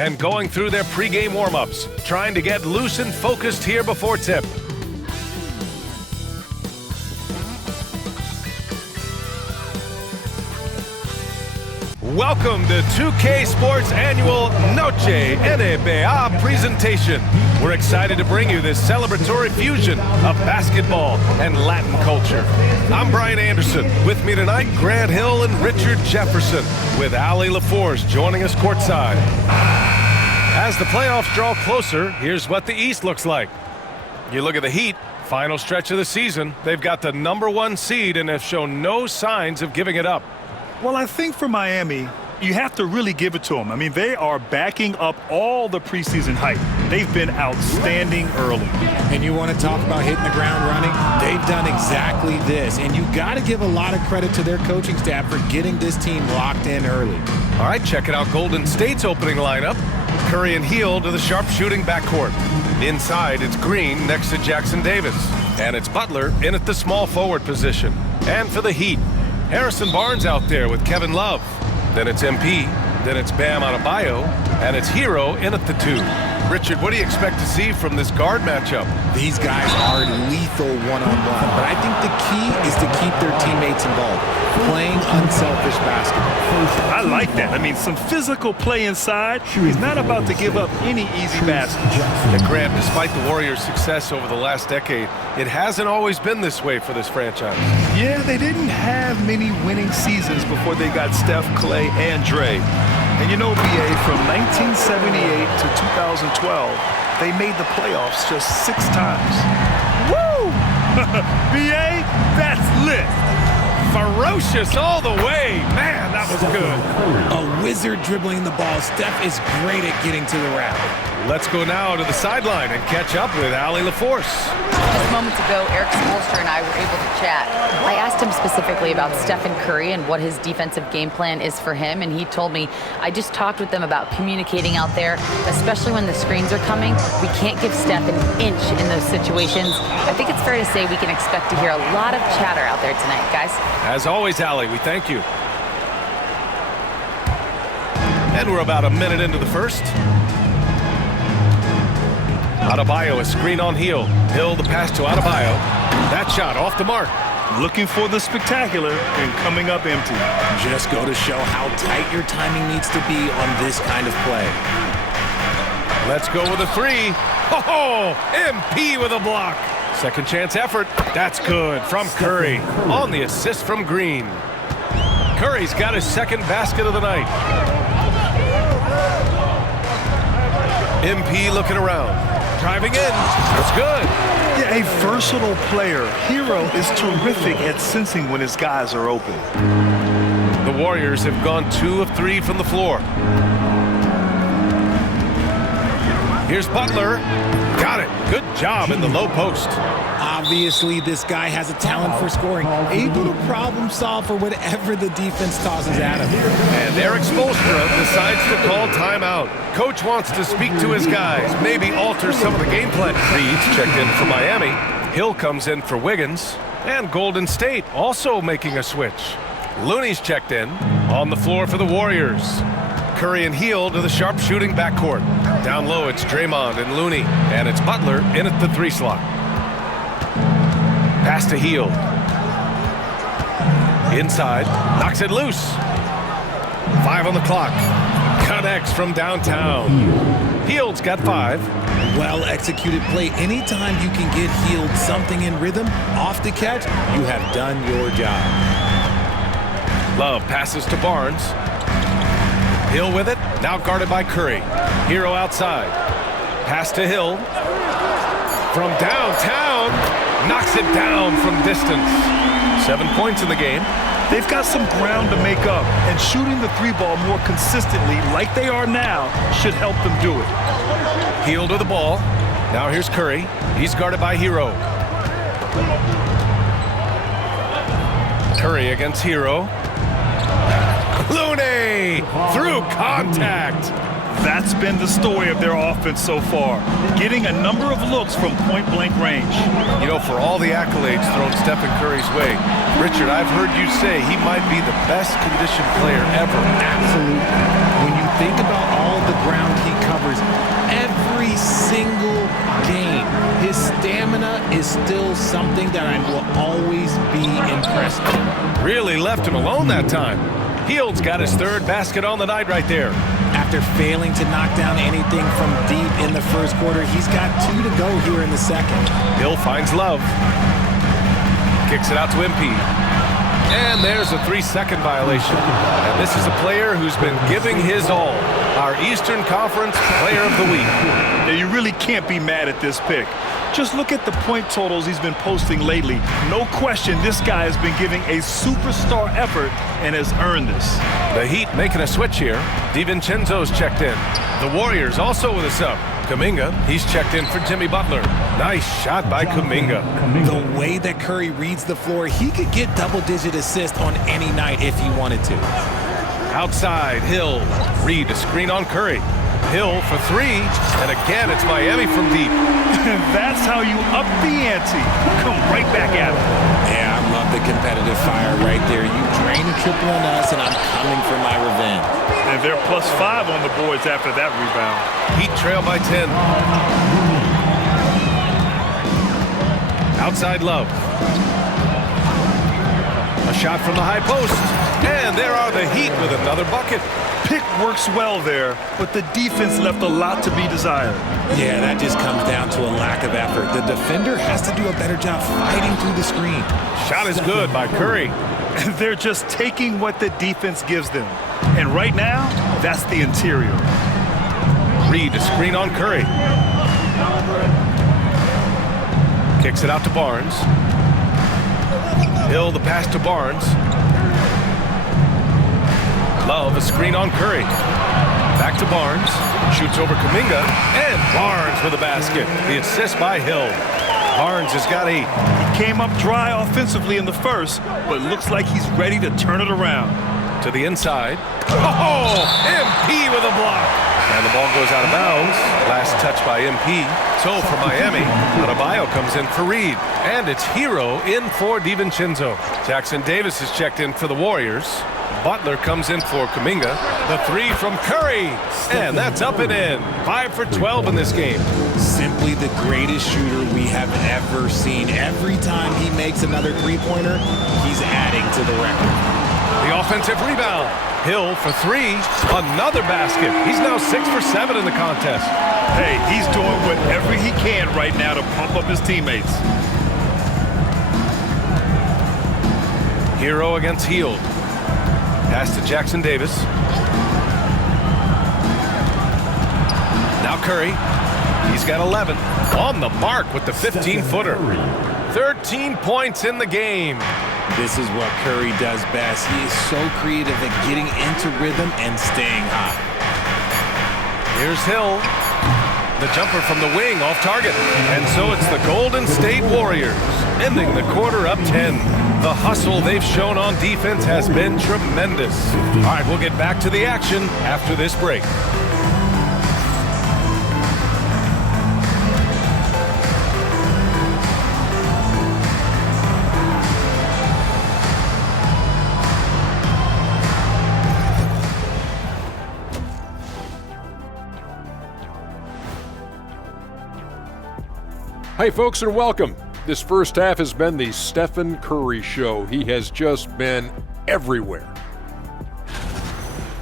and going through their pregame warm-ups, trying to get loose and focused here before tip. Welcome to 2K Sports Annual Noche NBA presentation. We're excited to bring you this celebratory fusion of basketball and Latin culture. I'm Brian Anderson. With me tonight, Grant Hill and Richard Jefferson, with Allie LaForce joining us courtside. As the playoffs draw closer, here's what the East looks like. You look at the Heat, final stretch of the season. They've got the #1 seed and have shown no signs of giving it up. Well, I think for Miami, you have to really give it to them. I mean, they are backing up all the preseason hype. They've been outstanding early. And you want to talk about hitting the ground running? They've done exactly this. And you got to give a lot of credit to their coaching staff for getting this team locked in early. All right, checking out Golden State's opening lineup. Curry and Hield to the sharpshooting backcourt. Inside, it's Green next to Jackson Davis. And it's Butler in at the small forward position. And for the Heat, Harrison Barnes out there with Kevin Love. Then it's MP, then it's Bam Adebayo, and it's Hero in at the 2. Richard, what do you expect to see from this guard matchup? These guys are lethal one-on-one, but I think the key is to keep their teammates involved, playing unselfish basketball. I like that. I mean, some physical play inside. He's not about to give up any easy baskets. And Grant, despite the Warriors' success over the last decade, it hasn't always been this way for this franchise. Yeah, they didn't have many winning seasons before they got Steph, Clay, and Dre. And you know, BA, from 1978 to 2012, they made the playoffs just 6 times. Woo! BA, that's lit. Ferocious all the way. Man, that was good. A wizard dribbling the ball. Steph is great at getting to the rack. Let's go now to the sideline and catch up with Allie LaForce. Just moments ago, Eric Spoelstra and I were able to chat. I asked him specifically about Stephen Curry and what his defensive game plan is for him, and he told me, I just talked with them about communicating out there, especially when the screens are coming. We can't give Steph an inch in those situations. I think it's fair to say we can expect to hear a lot of chatter out there tonight, guys. As always, Allie, we thank you. And we're about a minute into the first. Adebayo, a screen on Hill. Hill, the pass to Adebayo. That shot off the mark. Looking for the spectacular and coming up empty. Just go to show how tight your timing needs to be on this kind of play. Let's go with a 3. Oh, MP with a block. Second chance effort. That's good from Curry on the assist from Green. Curry's got his second basket of the night. MP looking around. Driving in. That's good. Yeah, a versatile player. Hero is terrific at sensing when his guys are open. The Warriors have gone 2 of 3 from the floor. Here's Butler. Got it. Good job in the low post. Obviously, this guy has a talent for scoring, able to problem solve for whatever the defense tosses at him. And Eric Spoelstra decides to call timeout. Coach wants to speak to his guys, maybe alter some of the game plan. Reed's checked in for Miami. Hill comes in for Wiggins. And Golden State also making a switch. Looney's checked in on the floor for the Warriors. Curry and Hield to the sharpshooting backcourt. Down low, it's Draymond and Looney. And it's Butler in at the 3 slot. Pass to Hield. Inside, knocks it loose. 5 on the clock. Connects from downtown. Hield's got 5. Well-executed play. Anytime you can get Hield something in rhythm, off the catch, you have done your job. Love passes to Barnes. Hill with it, now guarded by Curry. Hero outside. Pass to Hill. From downtown, knocks it down from distance. 7 points in the game. They've got some ground to make up, and shooting the 3-ball more consistently like they are now should help them do it. Hill to the ball. Now here's Curry. He's guarded by Hero. Curry against Hero. Looney through contact. That's been the story of their offense so far, getting a number of looks from point-blank range. You know, for all the accolades thrown Stephen Curry's way, Richard, I've heard you say he might be the best conditioned player ever. Absolutely. When you think about all the ground he covers every single game, his stamina is still something that I will always be impressed with. Really left him alone that time. Hield's got his third basket on the night right there. After failing to knock down anything from deep in the first quarter, he's got 2 to go here in the second. Hill finds Love. Kicks it out to MP. And there's a 3-second violation. And this is a player who's been giving his all. Our Eastern Conference Player of the Week. Now, you really can't be mad at this pick. Just look at the point totals he's been posting lately. No question this guy has been giving a superstar effort and has earned this. The Heat making a switch here. DiVincenzo's checked in. The Warriors also with a sub. Kuminga, he's checked in for Jimmy Butler. Nice shot by Kuminga. The way that Curry reads the floor, he could get double-digit assists on any night if he wanted to. Outside, Hill. Reed a screen on Curry. Hill for 3, and again it's Miami from deep. That's how you up the ante. Come right back at it. Yeah, I love the competitive fire right there. You drain a triple on us, and I'm coming for my revenge. And they're +5 on the boards after that rebound. Heat trail by 10. Outside Love. A shot from the high post. And there are the Heat with another bucket. Pick works well there, but the defense left a lot to be desired. Yeah, that just comes down to a lack of effort. The defender has to do a better job fighting through the screen. Shot is good by Curry. They're just taking what the defense gives them. And right now, that's the interior. Reed a screen on Curry. Kicks it out to Barnes. Hill the pass to Barnes. Love a screen on Curry. Back to Barnes. Shoots over Kuminga. And Barnes with a basket. The assist by Hill. Barnes has got 8. He came up dry offensively in the first, but looks like he's ready to turn it around. To the inside. Oh! MP with a block. And the ball goes out of bounds. Last touch by MP. So for Miami, Adebayo comes in for Reed. And it's Hero in for DiVincenzo. Jackson Davis is checked in for the Warriors. Butler comes in for Kuminga. The 3 from Curry. And that's up and in. 5 for 12 in this game. Simply the greatest shooter we have ever seen. Every time he makes another three-pointer, he's adding to the record. The offensive rebound. Hill for 3. Another basket. He's now 6 for 7 in the contest. Hey, he's doing whatever he can right now to pump up his teammates. Hero against Hield. Pass to Jackson Davis. Now Curry. He's got 11. On the mark with the 15-footer. 13 points in the game. This is what Curry does best. He is so creative at getting into rhythm and staying hot. Here's Hill. The jumper from the wing off target. And so it's the Golden State Warriors ending the quarter up 10. The hustle they've shown on defense has been tremendous. All right, we'll get back to the action after this break. Hey folks, and welcome. This first half has been the Stephen Curry show. He has just been everywhere.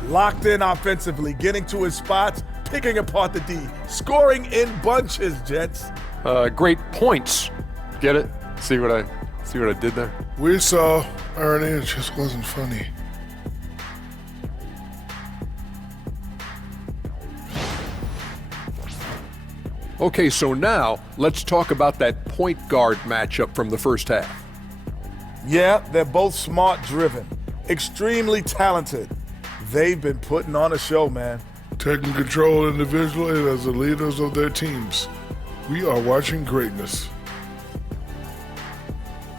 Locked in offensively, getting to his spots, picking apart the D, scoring in bunches, Jets. Great points. Get it? See what I did there? We saw, Ernie, it just wasn't funny. Okay, so now let's talk about that point guard matchup from the first half. Yeah, they're both smart-driven, extremely talented. They've been putting on a show, man. Taking control individually and as the leaders of their teams. We are watching greatness.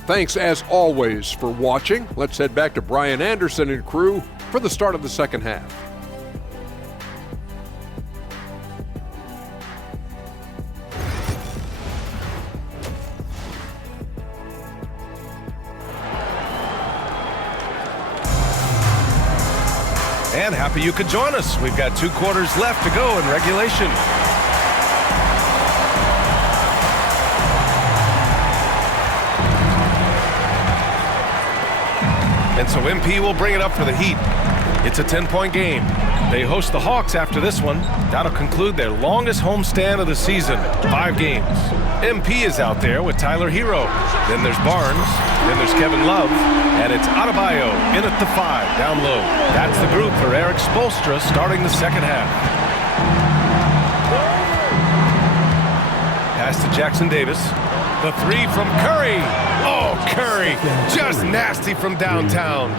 Thanks, as always, for watching. Let's head back to Brian Anderson and crew for the start of the second half. and happy you could join us. We've got 2 quarters left to go in regulation. And so MP will bring it up for the Heat. It's a 10-point game. They host the Hawks after this one. That'll conclude their longest homestand of the season, 5 games. MP is out there with Tyler Hero. Then there's Barnes. Then there's Kevin Love. And it's Adebayo in at the 5, down low. That's the group for Eric Spoelstra starting the second half. Pass to Jackson Davis. The 3 from Curry. Oh, Curry, just nasty from downtown.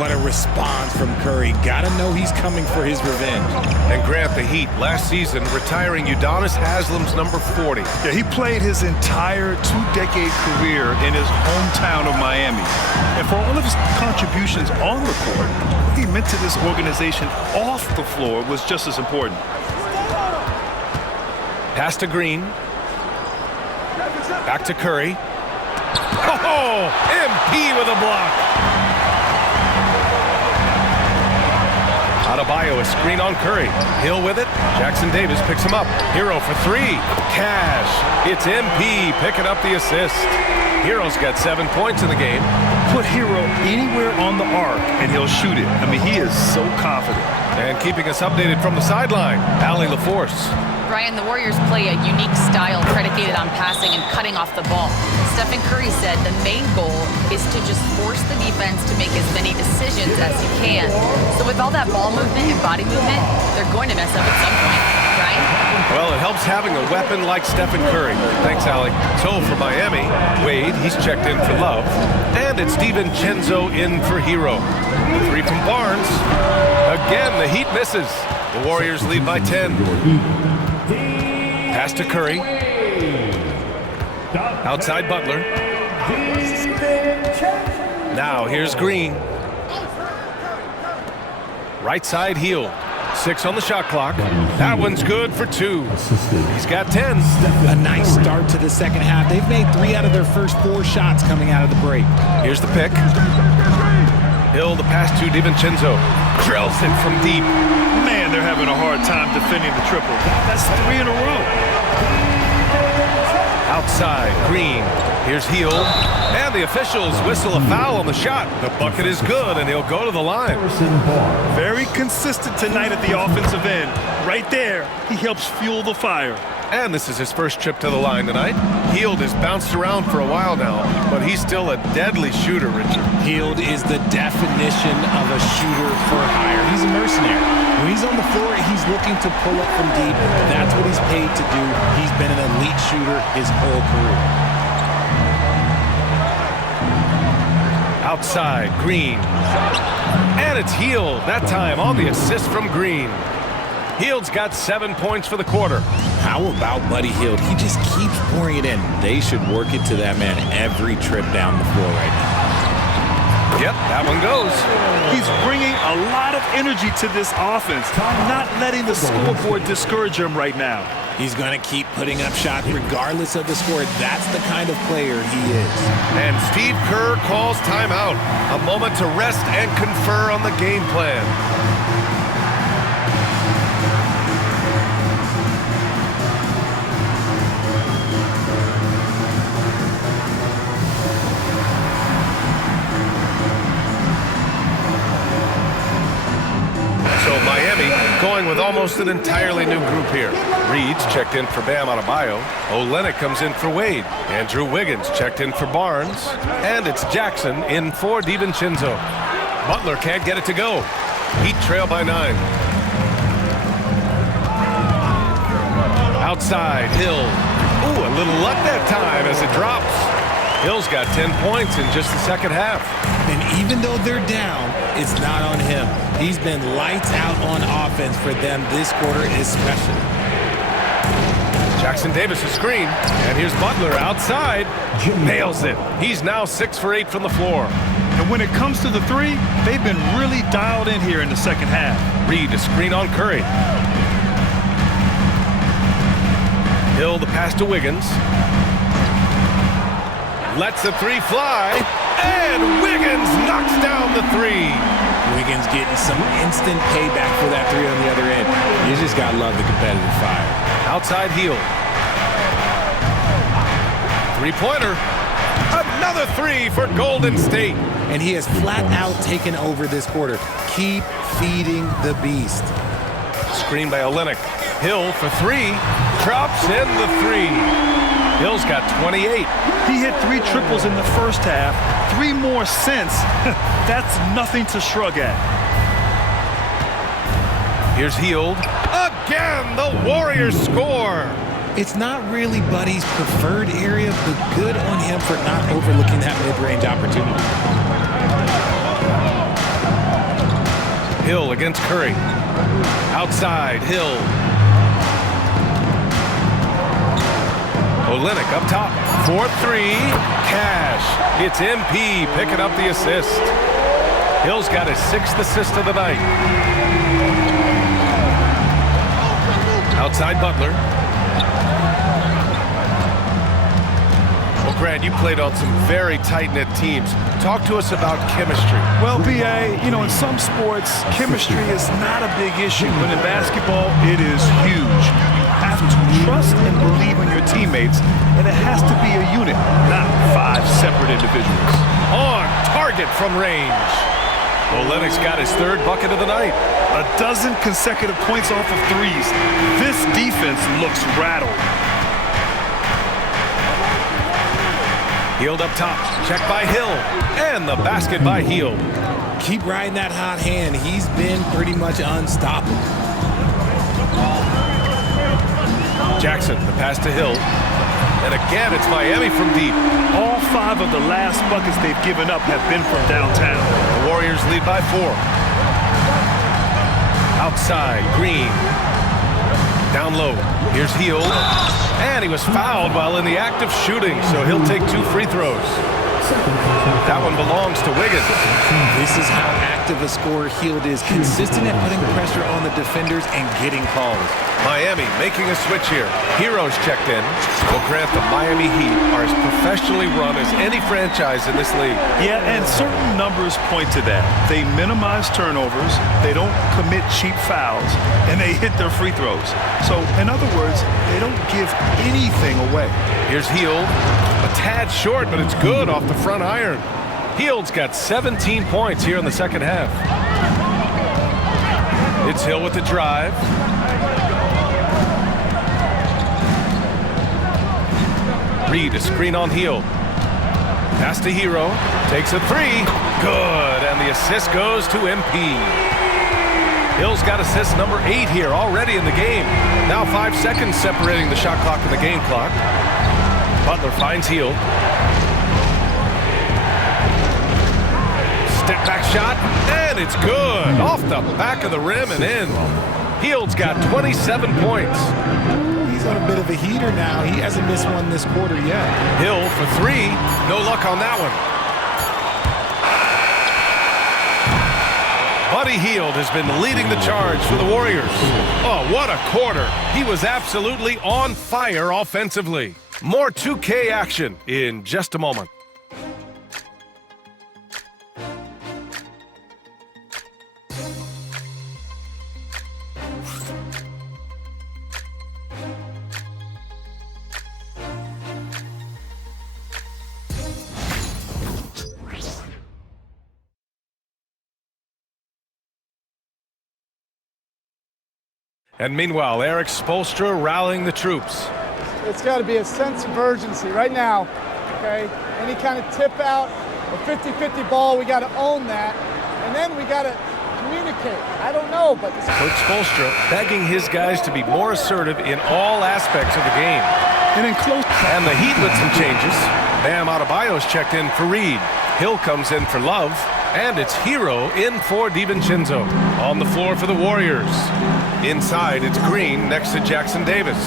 What a response from Curry. Gotta know he's coming for his revenge. And Grant, the Heat, last season, retiring Udonis Haslam's number 40. Yeah, he played his entire 2-decade career in his hometown of Miami. And for all of his contributions on the court, what he meant to this organization off the floor was just as important. Pass to Green. Back to Curry. Oh, MP with a block. Adebayo, a screen on Curry. Hill with it. Jackson Davis picks him up. Hero for 3. Cash. It's MP picking up the assist. Hero's got 7 points in the game. Put Hero anywhere on the arc and he'll shoot it. I mean, he is so confident. And keeping us updated from the sideline, Allie LaForce. Brian, the Warriors play a unique style predicated on passing and cutting off the ball. Stephen Curry said the main goal is to just force the defense to make as many decisions as you can. So with all that ball movement and body movement, they're going to mess up at some point. Brian? Well, it helps having a weapon like Stephen Curry. Thanks, Allie. So for Miami, Wade, he's checked in for Love. And it's DiVincenzo in for Hero. The 3 from Barnes. Again, the Heat misses. The Warriors lead by 10. Pass to Curry. Outside Butler. Now here's Green. Right side Hield. 6 on the shot clock. That one's good for 2. He's got 10. A nice start to the second half. They've made 3 out of their first 4 shots coming out of the break. Here's the pick. Hill, the pass to DiVincenzo. Drills it from deep. Man, they're having a hard time defending the triple. That's 3 in a row. Outside, Green. Here's Hield. And the officials whistle a foul on the shot. The bucket is good, and he'll go to the line. Very consistent tonight at the offensive end. Right there, he helps fuel the fire. And this is his first trip to the line tonight. Hield has bounced around for a while now, but he's still a deadly shooter, Richard. Hield is the definition of a shooter for hire. He's a mercenary. When he's on the floor, he's looking to pull up from deep. That's what he's paid to do. He's been an elite shooter his whole career. Outside, Green. And it's Hield, that time on the assist from Green. Hield's got 7 points for the quarter. How about Buddy Hield? He just keeps pouring it in. They should work it to that man every trip down the floor right now. Yep, that one goes. He's bringing a lot of energy to this offense, not letting the scoreboard discourage him right now. He's going to keep putting up shots regardless of the score. That's the kind of player he is. And Steve Kerr calls timeout. A moment to rest and confer on the game plan. Going with almost an entirely new group here. Reed's checked in for Bam Adebayo. Olynyk comes in for Wade. Andrew Wiggins checked in for Barnes. And it's Jackson in for DiVincenzo. Butler can't get it to go. Heat trail by 9. Outside, Hill. Ooh, a little luck that time as it drops. Hill's got 10 points in just the second half. And even though they're down, it's not on him. He's been lights out on offense for them this quarter especially. Jackson Davis a screen. And here's Butler outside. Nails it. He's now 6 for 8 from the floor. And when it comes to the 3, they've been really dialed in here in the second half. Reed a screen on Curry. Hill the pass to Wiggins. Lets the 3 fly. And Wiggins knocks down the 3. Wiggins getting some instant payback for that three on the other end. You just got to love the competitive fire. Outside heel. Three-pointer. Another three for Golden State. And he has flat out taken over this quarter. Keep feeding the beast. Screen by Olynyk. Hill for three. Drops in the three. Hill's got 28. He hit 3 triples in the first half, 3 more since. That's nothing to shrug at. Here's Hield. Again, the Warriors score. It's not really Buddy's preferred area, but good on him for not overlooking that mid-range opportunity. Hill against Curry. Outside, Hill. Olynyk up top. 4-3. Cash. It's MP picking up the assist. Hill's got his 6th assist of the night. Outside Butler. Well, Grant, you played on some very tight-knit teams. Talk to us about chemistry. Well, B.A., you know, in some sports, chemistry is not a big issue, but in basketball, it is huge. You have to trust and believe in your teammates, and it has to be a unit, not 5 separate individuals. On target from range. Olynyk's got his 3rd bucket of the night. A dozen consecutive points off of threes. This defense looks rattled. Hield up top. Check by Hill. And the basket by Hield. Keep riding that hot hand. He's been pretty much unstoppable. Jackson, the pass to Hill. And again, it's Miami from deep. All 5 of the last buckets they've given up have been from downtown. The Warriors lead by 4. Outside, Green. Down low. Here's Hield. And he was fouled while in the act of shooting, so he'll take 2 free throws. That one belongs to Wiggins. This is how active a scorer Hield is, consistent at putting pressure on the defenders and getting calls. Miami making a switch here. Heroes checked in. Well, Grant, the Miami Heat are as professionally run as any franchise in this league. Yeah, and certain numbers point to that. They minimize turnovers, they don't commit cheap fouls, and they hit their free throws. So, in other words, they don't give anything away. Here's Hield. A tad short, but it's good off the front iron. Hield's got 17 points here in the second half. It's Hill with the drive. Reed, a screen on Hield. Pass to Hero. Takes a 3. Good. And the assist goes to MP. Hill's got assist number 8 here already in the game. Now 5 seconds separating the shot clock and the game clock. Butler finds Hield. Step back shot, and it's good. Off the back of the rim and in. Hield's got 27 points. He's on a bit of a heater now. He hasn't missed one this quarter yet. Hill for 3. No luck on that one. Buddy Hield has been leading the charge for the Warriors. Oh, what a quarter. He was absolutely on fire offensively. More 2K action in just a moment. And meanwhile, Eric Spoelstra rallying the troops. It's got to be a sense of urgency right now, okay? Any kind of tip out, a 50-50 ball, we got to own that. And then we got to communicate. I don't know, but... Coach Spoelstra begging his guys to be more assertive in all aspects of the game. And in close... And the Heat with some changes. Bam Adebayo's checked in for Reed. Hill comes in for Love. And it's Hero in for DiVincenzo. On the floor for the Warriors. Inside, it's Green next to Jackson Davis.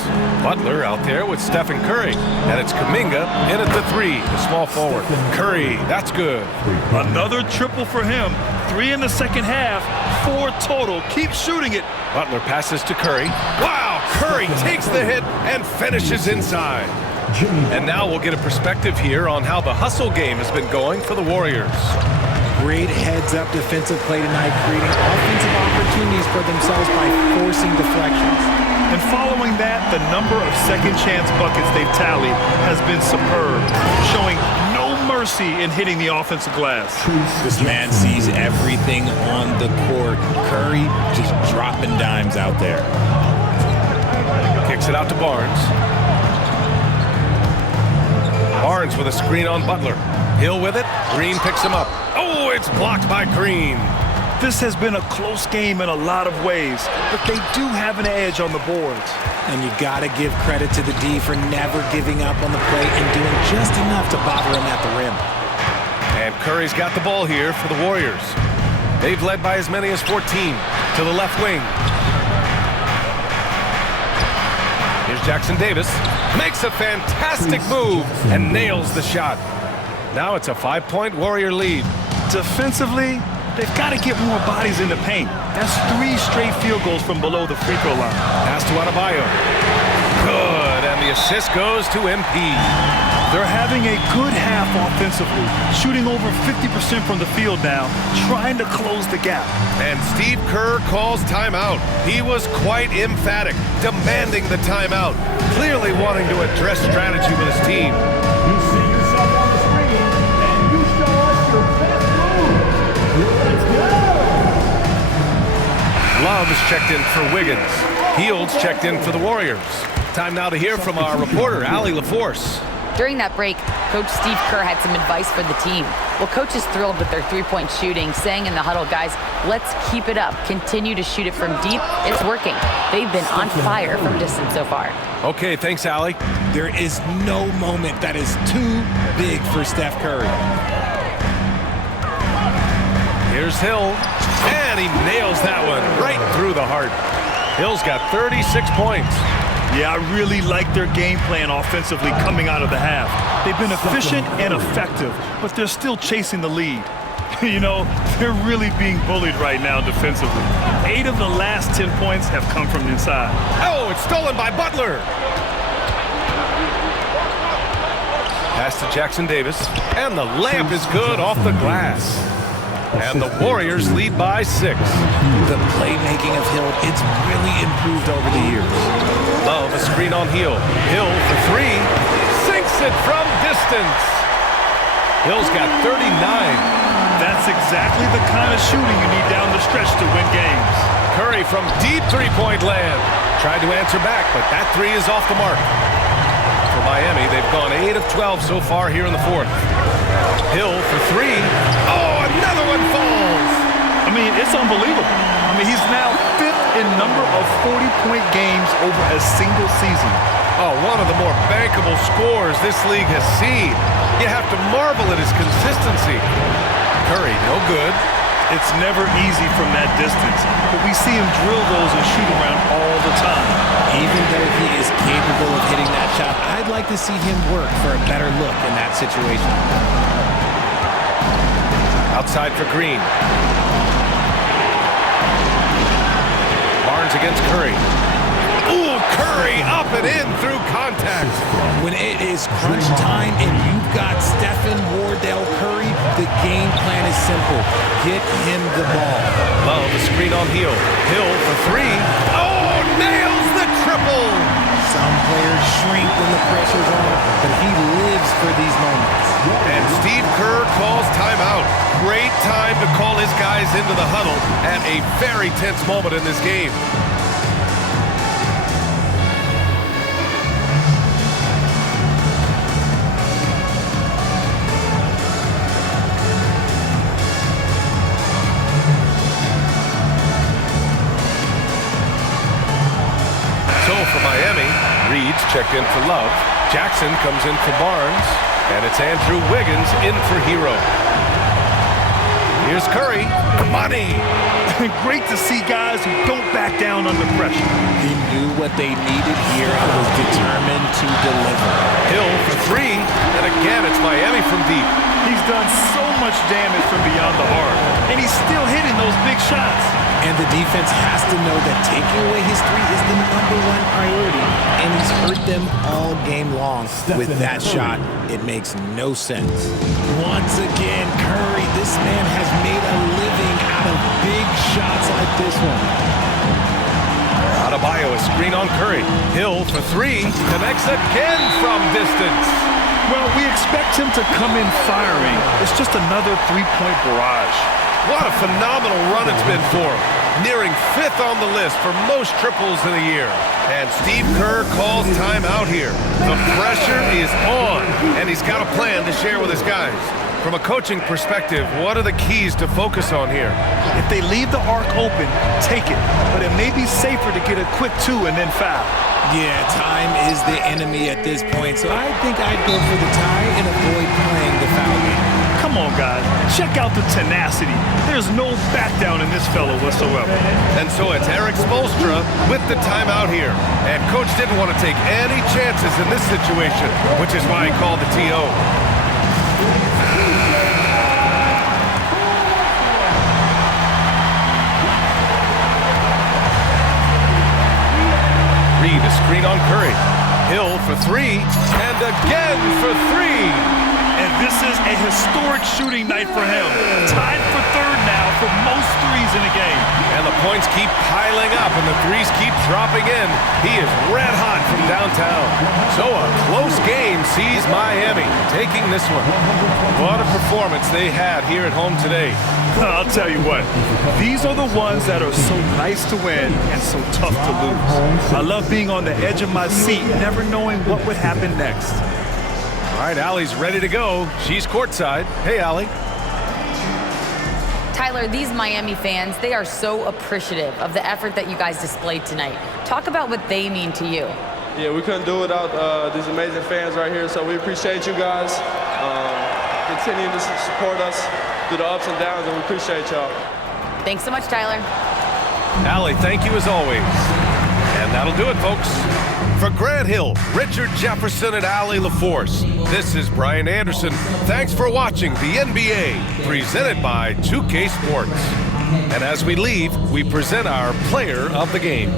Butler out there with Stephen Curry. And it's Kuminga in at the 3, the small forward. Curry, that's good. Another triple for him. 3 in the second half, 4 total. Keep shooting it. Butler passes to Curry. Wow, Curry takes the hit and finishes inside. And now we'll get a perspective here on how the hustle game has been going for the Warriors. Great heads-up defensive play tonight, creating offensive opportunities for themselves by forcing deflections. And following that, the number of second-chance buckets they've tallied has been superb, showing no mercy in hitting the offensive glass. This man sees everything on the court. Curry just dropping dimes out there. Kicks it out to Barnes. Barnes with a screen on Butler. Hill with it. Green picks him up. Oh, it's blocked by Green. This has been a close game in a lot of ways, but they do have an edge on the boards. And you got to give credit to the D for never giving up on the play and doing just enough to bother him at the rim. And Curry's got the ball here for the Warriors. They've led by as many as 14 to the left wing. Here's Jackson Davis. Makes a fantastic move and nails the shot. Now it's a 5-point Warrior lead. Defensively, they've got to get more bodies in the paint. That's 3 straight field goals from below the free throw line. Pass to Adebayo. Good, and the assist goes to MP. They're having a good half offensively, shooting over 50% from the field now, trying to close the gap. And Steve Kerr calls timeout. He was quite emphatic, demanding the timeout, clearly wanting to address strategy with his team. You see yourself on the screen, and you show us your best move. Let's go! Love's checked in for Wiggins. Fields checked in for the Warriors. Time now to hear from our reporter, Allie LaForce. During that break, Coach Steve Kerr had some advice for the team. Well, Coach is thrilled with their three-point shooting, saying in the huddle, guys, let's keep it up. Continue to shoot it from deep. It's working. They've been on fire from distance so far. Okay, thanks, Allie. There is no moment that is too big for Steph Curry. Here's Hill, and he nails that one right through the heart. Hill's got 36 points. Yeah, I really like their game plan offensively coming out of the half. They've been efficient and effective, but they're still chasing the lead. You know, they're really being bullied right now defensively. 8 of the last 10 points have come from inside. Oh, it's stolen by Butler. Pass to Jackson Davis, and the layup is good off the glass. And the Warriors lead by 6. The playmaking of Hill, it's really improved over the years. Love a screen on Hill. Hill for 3. Sinks it from distance. Hill's got 39. That's exactly the kind of shooting you need down the stretch to win games. Curry from deep three-point land. Tried to answer back, but that 3 is off the mark. For Miami, they've gone 8 of 12 so far here in the 4th. Hill for 3. Oh, another one falls. I mean, it's unbelievable. I mean, he's now 5th in number of 40-point games over a single season. Oh, one of the more bankable scores this league has seen. You have to marvel at his consistency. Curry, no good. It's never easy from that distance, but we see him drill those and shoot around all the time. Even though he is capable of hitting that shot, I'd like to see him work for a better look in that situation. Outside for Green. Barnes against Curry. Ooh, Curry up and in through contact. When it is crunch time and you've got Stephen Wardell Curry, the game plan is simple. Get him the ball. Love a screen on Hill. Hill for 3. Oh, nails the triple. Some players shrink when the pressure's on, but he lives for these moments. And Steve Kerr calls timeout. Great time to call his guys into the huddle at a very tense moment in this game. So for Miami, Reed's checked in for Love. Jackson comes in for Barnes. And it's Andrew Wiggins in for Hero. Here's Curry. Money. Great to see guys who don't back down under pressure. He knew what they needed here and was determined to deliver. Hill for 3. And again, it's Miami from deep. He's done so much damage from beyond the arc, and he's still hitting those big shots. And the defense has to know that taking away his three is the #1 priority, and he's hurt them all game long. With that shot, it makes no sense. Once again, Curry, this man has made a living out of big shots like this one. Adebayo, a screen on Curry. Hill for three, connects again from distance. Well, we expect him to come in firing. It's just another three-point barrage. What a phenomenal run it's been for him. Nearing 5th on the list for most triples in a year. And Steve Kerr calls timeout here. The pressure is on, and he's got a plan to share with his guys. From a coaching perspective, what are the keys to focus on here? If they leave the arc open, take it. But it may be safer to get a quick 2 and then foul. Yeah, time is the enemy at this point, so I think I'd go for the tie and avoid playing the foul game. Come on, guys. Check out the tenacity. There's no back down in this fellow whatsoever. And so it's Eric Spoelstra with the timeout here. And Coach didn't want to take any chances in this situation, which is why he called the TO. Reed, a screen on Curry. Hill for three, and again for three. And this is a historic shooting night for him. Tied for 3rd now for most threes in a game. And the points keep piling up, and the threes keep dropping in. He is red hot from downtown. So a close game sees Miami taking this one. What a performance they had here at home today. I'll tell you what, these are the ones that are so nice to win and so tough to lose. I love being on the edge of my seat, never knowing what would happen next. All right, Allie's ready to go. She's courtside. Hey, Allie. Tyler, these Miami fans, they are so appreciative of the effort that you guys displayed tonight. Talk about what they mean to you. Yeah, we couldn't do it without these amazing fans right here, so we appreciate you guys. Continue to support us through the ups and downs, and we appreciate y'all. Thanks so much, Tyler. Allie, thank you as always. And that'll do it, folks. For Grant Hill, Richard Jefferson, and Allie LaForce, this is Brian Anderson. Thanks for watching the NBA, presented by 2K Sports. And as we leave, we present our player of the game.